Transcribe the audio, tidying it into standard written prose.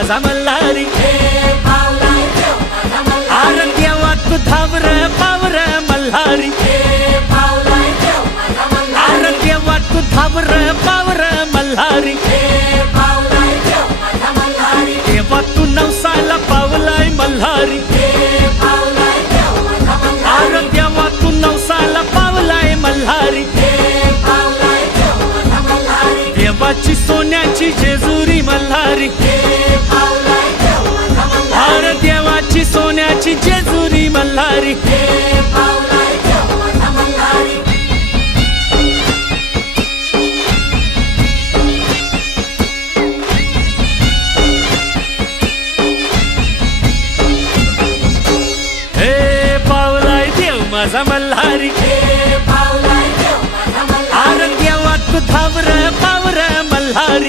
माझा मल्हारी अरे देवा तू धावर पावर मल्हारी अरे देवा तू धावर पावर मल्हारी देवा तू नवसाला पावलाय मल्हारी अरे देवा तू नवसाला पावलाय मल्हारी देवाची सोन्याची जेजुरी मल्हारी अरे देवाची सोन्याची जेजुरी मल्हारी हे पावलाय देव माझा मल्हारी अरे देवा तू धावर पावर मल्हारी